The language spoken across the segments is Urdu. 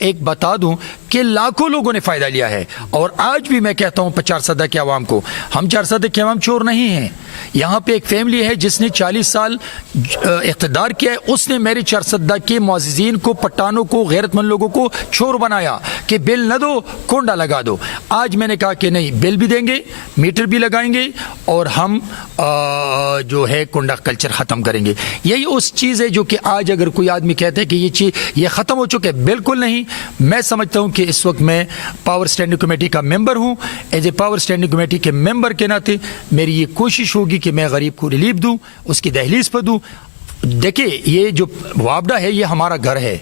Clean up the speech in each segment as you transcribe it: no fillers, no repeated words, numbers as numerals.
ایک بتا دوں کہ لاکھوں لوگوں نے فائدہ لیا ہے. اور آج بھی میں کہتا ہوں 4 کے عوام کو, ہم 4 کے عوام چور نہیں ہیں. یہاں پہ ایک فیملی ہے جس نے 40 سال اقتدار کیا ہے, اس نے میرے 4 کے معززین کو, پٹھانوں کو, غیرت مند لوگوں کو چور بنایا کہ بل نہ دو کونڈا لگا دو. آج میں نے کہا کہ نہیں, بل بھی دیں گے, میٹر بھی لگائیں گے, اور ہم جو ہے کنڈا کلچر ختم کریں گے. یہی اس چیز ہے جو کہ آج اگر کوئی آدمی کہتا ہے کہ یہ چیز یہ ختم ہو چکے, بالکل نہیں. میں سمجھتا ہوں کہ اس وقت میں پاور اسٹینڈنگ کمیٹی کا ممبر ہوں. As a power standing committee کے ممبر کے ناطے میری یہ کوشش ہوگی کہ میں غریب کو ریلیف دوں, اس کی دہلیز پر دوں. دیکھیں, یہ جو معاوضہ ہے یہ ہمارا گھر ہے,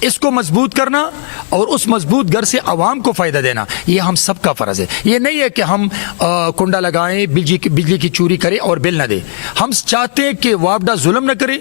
اس کو مضبوط کرنا اور اس مضبوط گھر سے عوام کو فائدہ دینا یہ ہم سب کا فرض ہے. یہ نہیں ہے کہ ہم کنڈا لگائیں, بجلی کی چوری کریں اور بل نہ دیں. ہم چاہتے ہیں کہ وابڈا ظلم نہ کرے,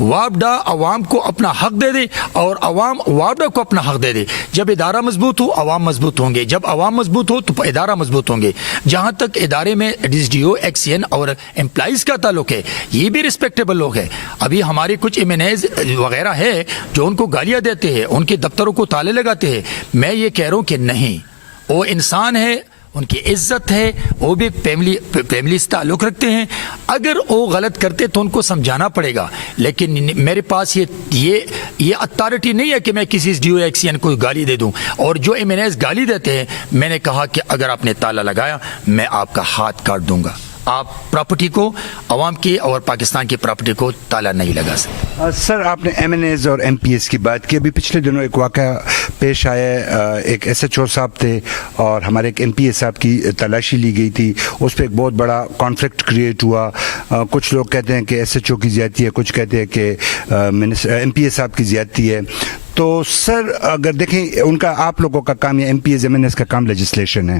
وابڈا عوام کو اپنا حق دے دے اور عوام وابڈا کو اپنا حق دے دے. جب ادارہ مضبوط ہو عوام مضبوط ہوں گے, جب عوام مضبوط ہو تو ادارہ مضبوط ہوں گے. جہاں تک ادارے میں ڈی او, ایکس این اور امپلائیز کا تعلق ہے, یہ بھی رسپیکٹیبل لوگ ہیں. ابھی ہمارے کچھ ایمنیز وغیرہ ہے جو ان کو گالیاں دیتے ہیں, ان کے دفتروں کو تالے لگاتے ہیں. میں یہ کہہ رہا ہوں کہ نہیں, وہ انسان ہے, ان کی عزت ہے, وہ بھی فیملی سے تعلق رکھتے ہیں. اگر وہ غلط کرتے تو ان کو سمجھانا پڑے گا, لیکن میرے پاس یہ اتھارٹی نہیں ہے کہ میں کسی ڈی او ایکس این کو گالی دے دوں. اور جو ایم این ایز گالی دیتے ہیں, میں نے کہا کہ اگر آپ نے تالا لگایا میں آپ کا ہاتھ کاٹ دوں گا. آپ پراپرٹی کو, عوام کی اور پاکستان کی پراپرٹی کو تالا نہیں لگا سکتے. سر, آپ نے ایم این ایز اور ایم پی ایس کی بات کی. ابھی پچھلے دنوں ایک واقعہ پیش آیا, ایک ایس ایچ او صاحب تھے اور ہمارے ایک ایم پی اے صاحب کی تلاشی لی گئی تھی. اس پہ ایک بہت بڑا کانفلکٹ کریٹ ہوا. کچھ لوگ کہتے ہیں کہ ایس ایچ او کی زیادتی ہے, کچھ کہتے ہیں کہ ایم پی اے صاحب کی زیادتی ہے. تو سر اگر دیکھیں, ان کا, آپ لوگوں کا کام, یا M P As M N As کا کام لیجسلیشن ہے,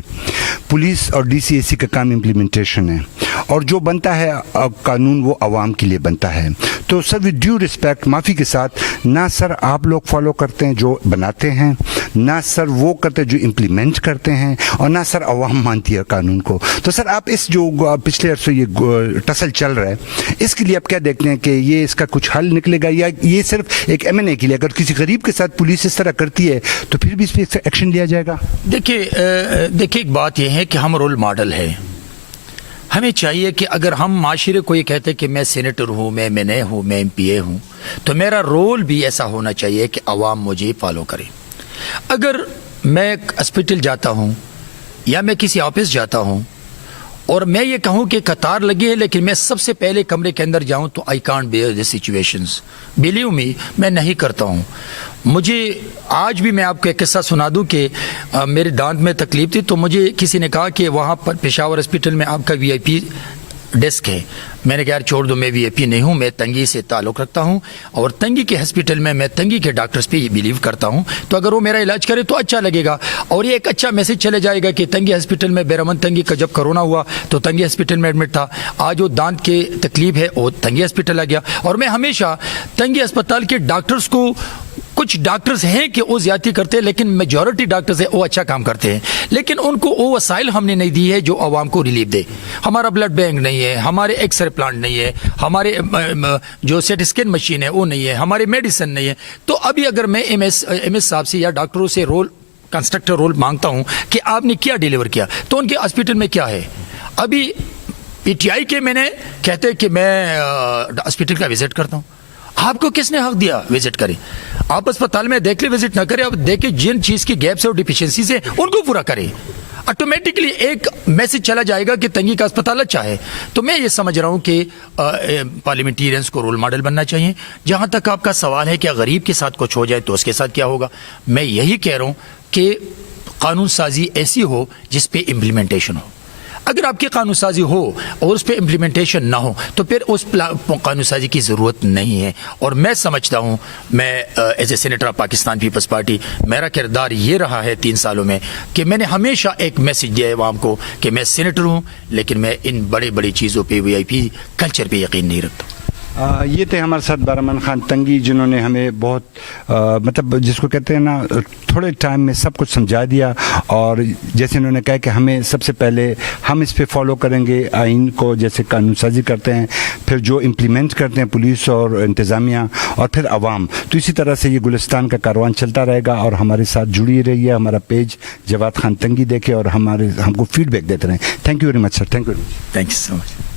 پولیس اور ڈی سی اے سی کا کام امپلیمنٹیشن ہے, اور جو بنتا ہے قانون وہ عوام کے لیے بنتا ہے. تو سر ود ڈیو رسپیکٹ, معافی کے ساتھ, نہ سر آپ لوگ فالو کرتے ہیں جو بناتے ہیں, نہ سر وہ کرتے جو امپلیمنٹ کرتے ہیں, اور نہ سر عوام مانتی ہے قانون کو. تو سر آپ اس جو پچھلے عرصے یہ ٹسل چل رہا ہے, اس کے لیے آپ کیا دیکھتے ہیں کہ یہ اس کا کچھ حل نکلے گا, یا یہ صرف ایک ایم این اے کے لیے, اگر کسی غریب کے ساتھ پولیس اس طرح کرتی ہے تو پھر بھی اس پہ ایکشن لیا جائے گا؟ دیکھیے ایک بات یہ ہے کہ ہم رول ماڈل ہے. ہمیں چاہیے کہ اگر ہم معاشرے کو یہ کہتے کہ میں سینیٹر ہوں, میں ایم این اے ہوں, میں ایم پی اے ہوں, تو میرا رول بھی ایسا ہونا چاہیے کہ عوام مجھے فالو کرے. اگر میں ہاسپٹل جاتا ہوں یا میں کسی آفس جاتا ہوں اور میں یہ کہوں کہ قطار لگی ہے, لیکن میں سب سے پہلے کمرے کے اندر جاؤں, تو I can't bear the situations. Believe me, میں نہیں کرتا ہوں. مجھے آج بھی میں آپ کو ایک قصہ سنا دوں کہ میرے دانت میں تکلیف تھی, تو مجھے کسی نے کہا کہ وہاں پر پشاور ہاسپٹل میں آپ کا وی آئی پی ڈیسک ہے. میں نے کہا یار چھوڑ دو, میں وی آئی پی نہیں ہوں, میں تنگی سے تعلق رکھتا ہوں, اور تنگی کے ہاسپٹل میں تنگی کے ڈاکٹرز پہ یہ بلیو کرتا ہوں. تو اگر وہ میرا علاج کرے تو اچھا لگے گا, اور یہ ایک اچھا میسج چلے جائے گا کہ تنگی ہاسپٹل میں, بیرمن تنگی کا جب کرونا ہوا تو تنگی ہاسپٹل میں ایڈمٹ تھا, آج وہ دانت کے تکلیف ہے وہ تنگی ہاسپٹل آ گیا. اور میں ہمیشہ تنگی ہسپتال کے ڈاکٹرز کو, کچھ ڈاکٹرز ہیں کہ وہ زیادتی کرتے ہیں, لیکن میجورٹی ڈاکٹرز ہیں وہ اچھا کام کرتے ہیں, لیکن ان کو وہ وسائل ہم نے نہیں دی ہے جو عوام کو ریلیف دے. ہمارا بلڈ بینک نہیں ہے, ہمارے ایکس رے پلانٹ نہیں ہے, ہمارے جو سیٹ اسکین مشین ہے وہ نہیں ہے, ہمارے میڈیسن نہیں ہے. تو ابھی اگر میں ایم ایس صاحب سے یا ڈاکٹروں سے رول کنسٹرکٹر رول مانگتا ہوں کہ آپ نے کیا ڈیلیور کیا, تو ان کے ہاسپٹل میں کیا ہے. ابھی پی ٹی آئی کے میں نے کہتے کہ میں ہاسپٹل کا وزٹ کرتا ہوں. آپ کو کس نے حق دیا وزٹ کریں؟ آپ اسپتال میں دیکھ لیں, وزٹ نہ کریں. آپ دیکھیں جن چیز کی گیپس اور ڈیفیشنسیز ہیں ان کو پورا کریں. آٹومیٹکلی ایک میسج چلا جائے گا کہ تنگی کا اسپتال اچھا ہے. تو میں یہ سمجھ رہا ہوں کہ پارلیمنٹیرینس کو رول ماڈل بننا چاہیے. جہاں تک آپ کا سوال ہے کہ غریب کے ساتھ کچھ ہو جائے تو اس کے ساتھ کیا ہوگا, میں یہی کہہ رہا ہوں کہ قانون سازی ایسی ہو جس پہ امپلیمنٹیشن ہو. اگر آپ کی قانون سازی ہو اور اس پہ امپلیمنٹیشن نہ ہو تو پھر اس قانون سازی کی ضرورت نہیں ہے. اور میں سمجھتا ہوں, میں as a senator of Pakistan Peoples Party, میرا کردار یہ رہا ہے 3 سالوں میں کہ میں نے ہمیشہ ایک میسج دیا ہے عوام کو کہ میں سینیٹر ہوں, لیکن میں ان بڑی چیزوں پہ وی آئی پی کلچر پہ یقین نہیں رکھتا. یہ تھے ہمارے ساتھ بارمان خان تنگی جنہوں نے ہمیں بہت مطلب جس کو کہتے ہیں نا تھوڑے ٹائم میں سب کچھ سمجھا دیا، اور جیسے انہوں نے کہا کہ ہمیں سب سے پہلے ہم اس پہ فالو کریں گے آئین کو، جیسے قانون سازی کرتے ہیں، پھر جو امپلیمنٹ کرتے ہیں پولیس اور انتظامیہ، اور پھر عوام. تو اسی طرح سے یہ گلستان کا کاروان چلتا رہے گا، اور ہمارے ساتھ جڑی رہیے. ہمارا پیج جواد خان تنگی دیکھے اور ہم کو فیڈ بیک دیتے رہیں. Thank you very much sir. Thank you. Thank you so much.